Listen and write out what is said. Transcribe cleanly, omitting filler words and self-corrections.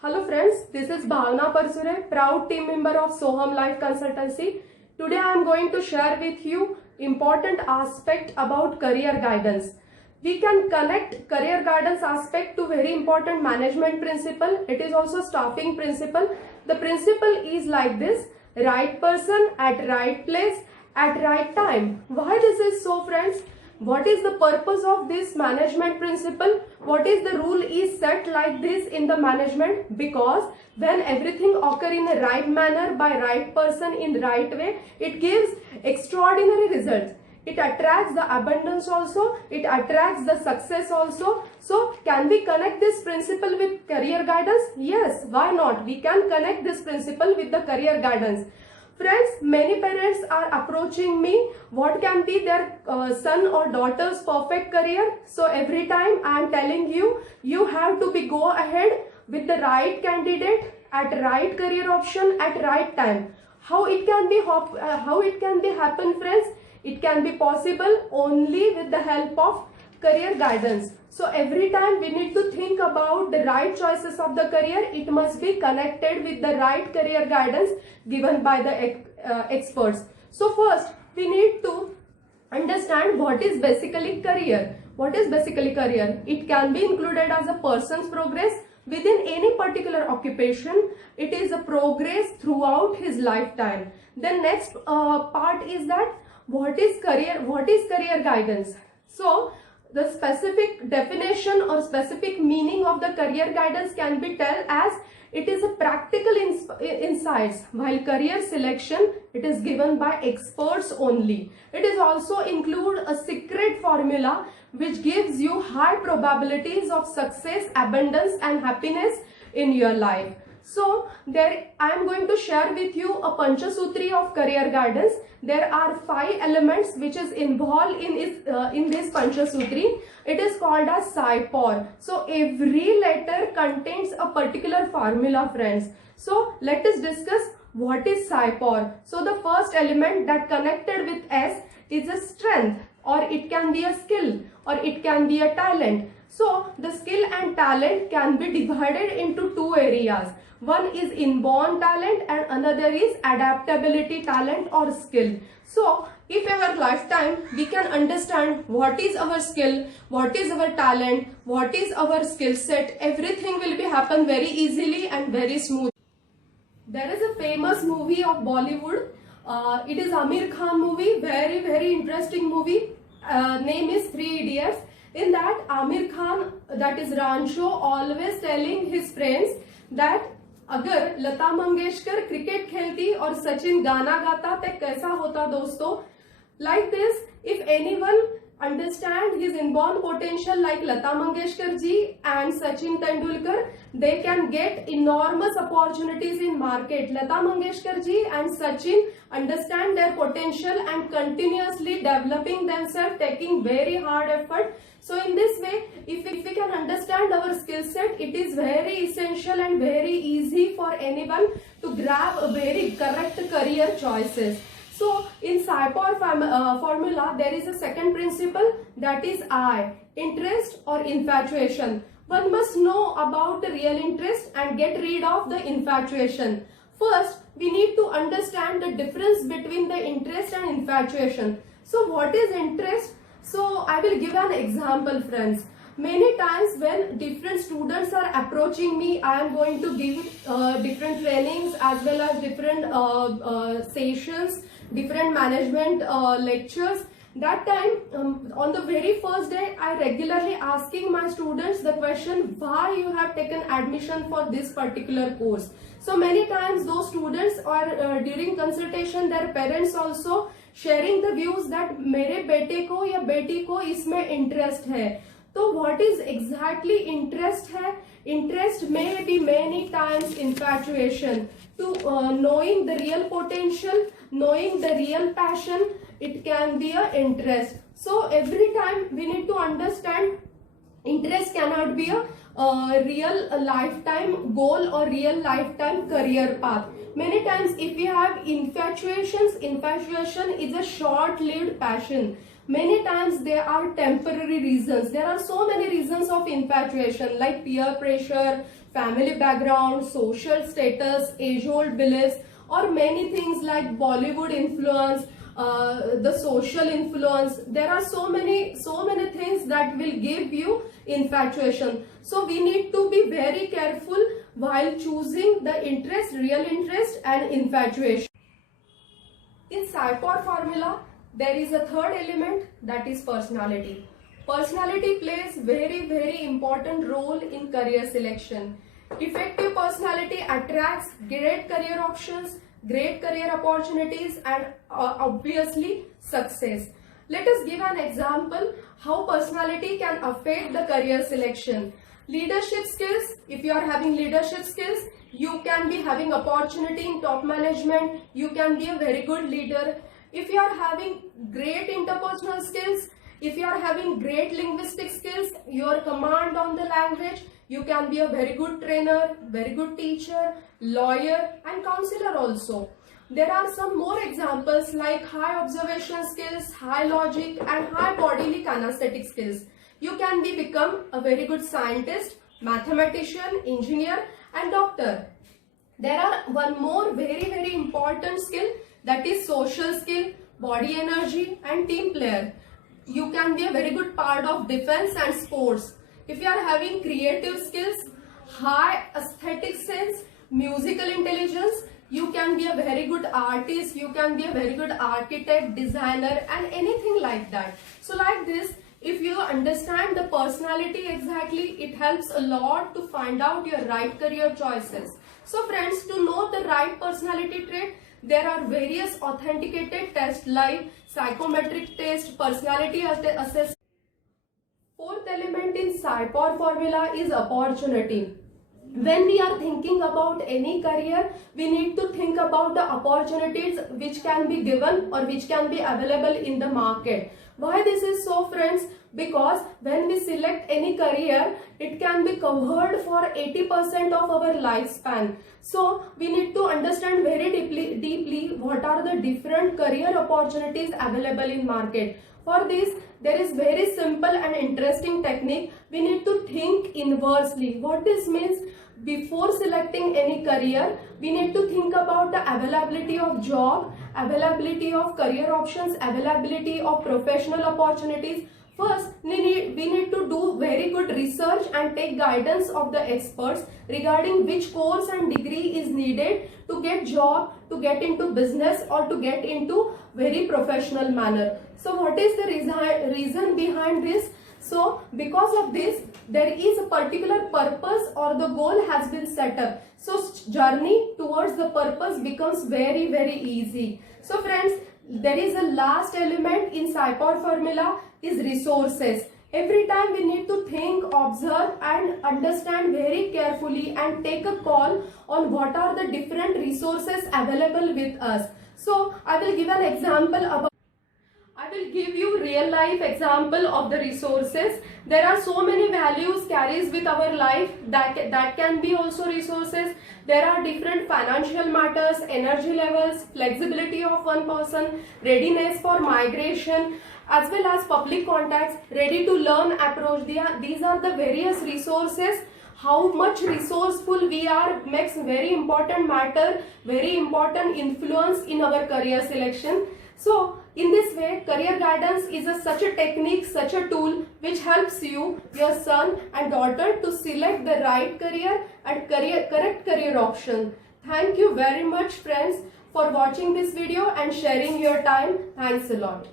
Hello friends, this is Bhavna Parsure, proud team member of Soham Life Consultancy. Today I am going to share with you important aspect about career guidance. We can connect career guidance aspect to very important management principle. It is also staffing principle. The principle is like this: right person at right place at right time. Why this is so, friends? What is the purpose of this management principle? What is the rule is set like this in the management? Because when everything occur in a right manner by right person in right way, it gives extraordinary results. It attracts the abundance also, it attracts the success also. So can we connect this principle with career guidance? Yes, why not? We can connect this principle with the career guidance. Friends, many parents are approaching me what can be their son or daughter's perfect career. So every time I am telling you, you have to go ahead with the right candidate at right career option at right time. How it can be happen, friends? It can be possible only with the help of career guidance. So every time we need to think about the right choices of the career, it must be connected with the right career guidance given by the experts. So first we need to understand what is basically career. What is basically career? It can be included as a person's progress within any particular occupation. It is a progress throughout his lifetime. Then next part is that what is career guidance? So the specific definition or specific meaning of the career guidance can be told as it is a practical insights, while career selection it is given by experts only. It is also include a secret formula which gives you high probabilities of success, abundance and happiness in your life. So there I am going to share with you a Panchasutri of career guidance. There are 5 elements which is involved in this Panchasutri. It is called as SIPOR. So every letter contains a particular formula, friends. So let us discuss what is SIPOR. So the first element that connected with S is a strength, or it can be a skill, or it can be a talent. So the skill and talent can be divided into 2 areas. One is inborn talent and another is adaptability talent or skill. So if our lifetime we can understand what is our skill, what is our talent, what is our skill set, everything will be happen very easily and very smooth. There is a famous movie of Bollywood. It is Aamir Khan movie, very interesting movie. Name is Three Idiots. In that, Aamir Khan, that is Rancho, always telling his friends that अगर Lata Mangeshkar cricket खेलती और सचिन गाना गाता तो कैसा होता दोस्तों. Like this, if anyone understand his inborn potential like Lata Mangeshkar ji and Sachin Tendulkar, they can get enormous opportunities in market. Lata Mangeshkar ji and Sachin understand their potential and continuously developing themselves, taking very hard effort. So in this way, if we can understand our skill set, it is very essential and very easy for anyone to grab a very correct career choices. So in SIPOR formula, there is a second principle, that is I, interest or infatuation. One must know about the real interest and get rid of the infatuation. First, we need to understand the difference between the interest and infatuation. So what is interest? So I will give an example, friends. Many times when different students are approaching me, I am going to give different trainings as well as different sessions, different management lectures. That time, on the very first day, I regularly asking my students the question, why you have taken admission for this particular course. So many times those students are during consultation, their parents also sharing the views that मेरे बेटे को या बेटी को इसमें interest है. So what is exactly interest है? Interest may be many times infatuation. To knowing the real potential, knowing the real passion, it can be a interest. So every time we need to understand interest cannot be a real lifetime goal or real lifetime career path. Many times if we have infatuation is a short-lived passion. Many times there are temporary reasons. There are so many reasons of infatuation like peer pressure, family background, social status, age-old beliefs, or many things like Bollywood influence, the social influence. There are so many things that will give you infatuation. So we need to be very careful while choosing the interest, real interest and infatuation. In Psychor formula, there is a third element, that is personality. Personality plays very important role in career selection. Effective personality attracts great career options, great career opportunities and obviously success. Let us give an example how personality can affect the career selection. Leadership skills, if you are having leadership skills, you can be having opportunity in top management, you can be a very good leader. If you are having great interpersonal skills, if you are having great linguistic skills, your command on the language, you can be a very good trainer, very good teacher, lawyer and counselor also. There are some more examples like high observation skills, high logic and high bodily kinesthetic skills. You can become a very good scientist, mathematician, engineer and doctor. There are one more very important skill, that is social skill, body energy and team player. You can be a very good part of defense and sports. If you are having creative skills, high aesthetic sense, musical intelligence, you can be a very good artist, you can be a very good architect, designer and anything like that. So like this, if you understand the personality exactly, it helps a lot to find out your right career choices. So friends, to know the right personality trait, there are various authenticated tests like psychometric test, personality assessment. Fourth element in Psychor formula is opportunity. When we are thinking about any career, we need to think about the opportunities which can be given or which can be available in the market. Why this is so, friends? Because when we select any career, it can be covered for 80% of our lifespan. So we need to understand very deeply what are the different career opportunities available in market. For this, there is very simple and interesting technique. We need to think inversely. What this means? Before selecting any career, we need to think about the availability of job, availability of career options, availability of professional opportunities. First, we need to do very good research and take guidance of the experts regarding which course and degree is needed to get job, to get into business or to get into very professional manner. So what is the reason behind this? So because of this, there is a particular purpose or the goal has been set up. So journey towards the purpose becomes very easy. So friends, there is a last element in Psychor formula is resources. Every time we need to think, observe and understand very carefully and take a call on what are the different resources available with us. So I will give an example about I will give you real life example of the resources. There are so many values carries with our life that can be also resources. There are different financial matters, energy levels, flexibility of one person, readiness for migration, as well as public contacts, ready to learn approach. These are the various resources. How much resourceful we are makes very important matter, very important influence in our career selection. So in this way, career guidance is such a technique, such a tool which helps you, your son and daughter to select the right career and correct career option. Thank you very much friends for watching this video and sharing your time. Thanks a lot.